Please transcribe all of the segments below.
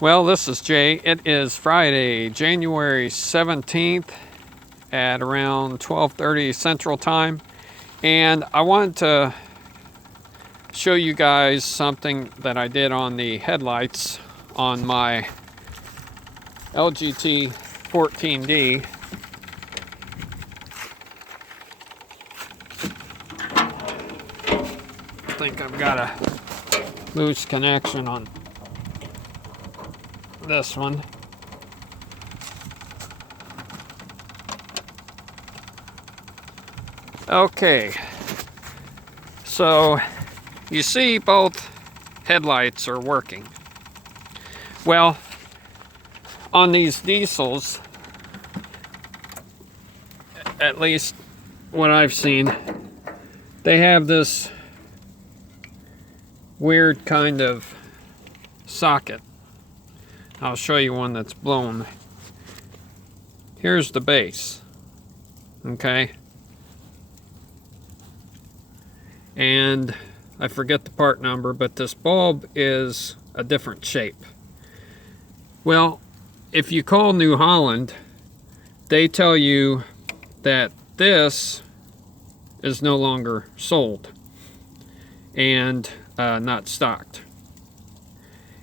Well, this is Jay. It is Friday, January 17th at around 12:30 Central Time. And I wanted to show you guys something that I did on the headlights on my LGT 14D. I think I've got a loose connection on this one. Okay, so you see both headlights are working. Well, on these diesels, at least what I've seen, they have this weird kind of socket. I'll show you one that's blown. Here's the base, okay? And I forget the part number, but this bulb is a different shape. Well, if you call New Holland, they tell you that this is no longer sold and not stocked.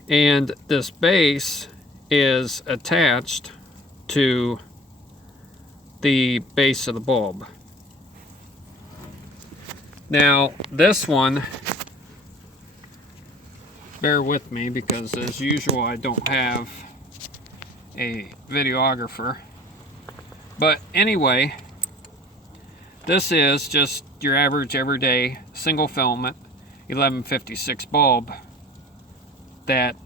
And this base is attached to the base of the bulb. Now, this one, bear with me because as usual I don't have a videographer. But anyway, this is just your average everyday single filament 1156 bulb that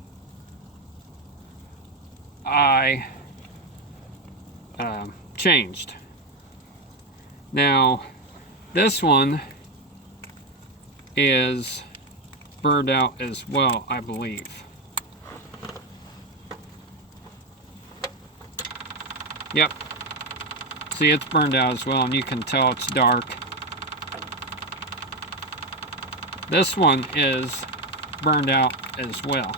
I changed. Now, this one is burned out as well, I believe. Yep. See, it's burned out as well, and you can tell it's dark. This one is burned out as well.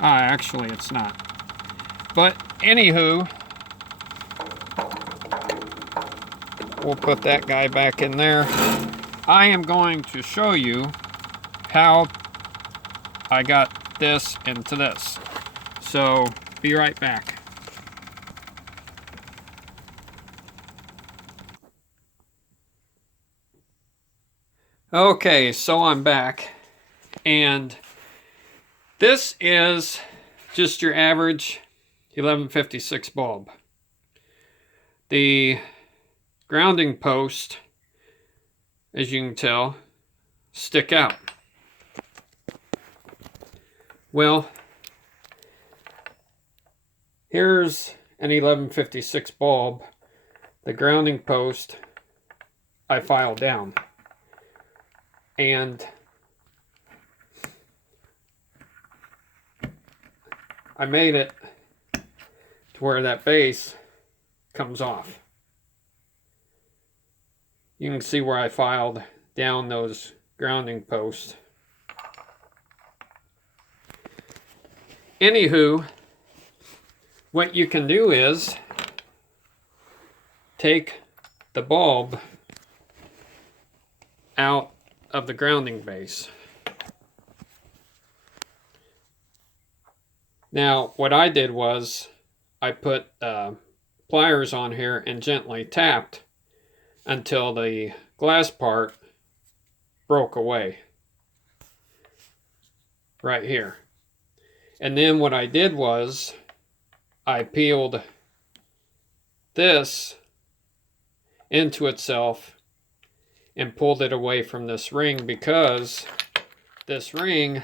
Actually, it's not. But anywho, we'll put that guy back in there. I am going to show you how I got this into this. So, be right back. Okay, so I'm back. And this is just your average 1156 bulb. The grounding post, as you can tell, stick out. Well, here's an 1156 bulb. The grounding post I filed down. And I made it to where that base comes off. You can see where I filed down those grounding posts. Anywho, what you can do is take the bulb out of the grounding base. Now, what I did was I put pliers on here and gently tapped until the glass part broke away. Right here. And then what I did was I peeled this into itself and pulled it away from this ring, because this ring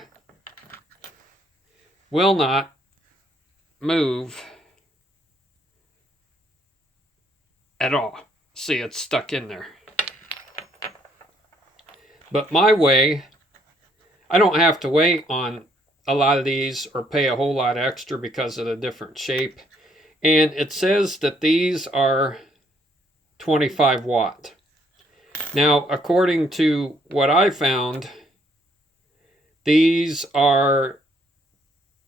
will not move at all. See, it's stuck in there. But my way, I don't have to wait on a lot of these or pay a whole lot extra because of the different shape. And it says that these are 25 watt. Now, according to what I found These are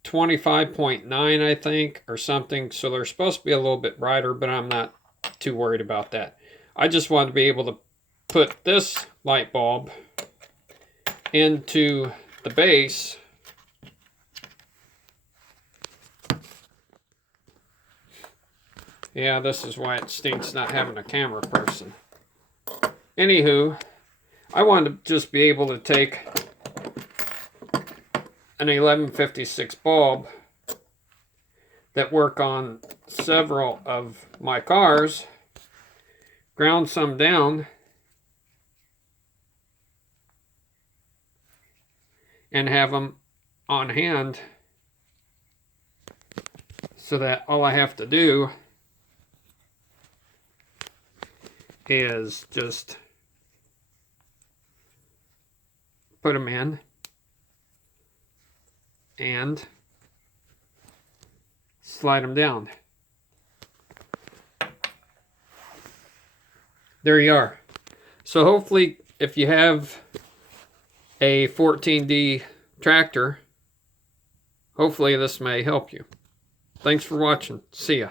25.9, I think, or something. So they're supposed to be a little bit brighter, but I'm not too worried about that. I just want to be able to put this light bulb into the base. Yeah, this is why it stinks not having a camera person. Anywho, I wanted to just be able to take an 1156 bulb that work on several of my cars, ground some down, and have them on hand so that all I have to do is just put them in and slide them down. There you are. So hopefully, if you have a 14D tractor, hopefully this may help you. Thanks for watching. See ya.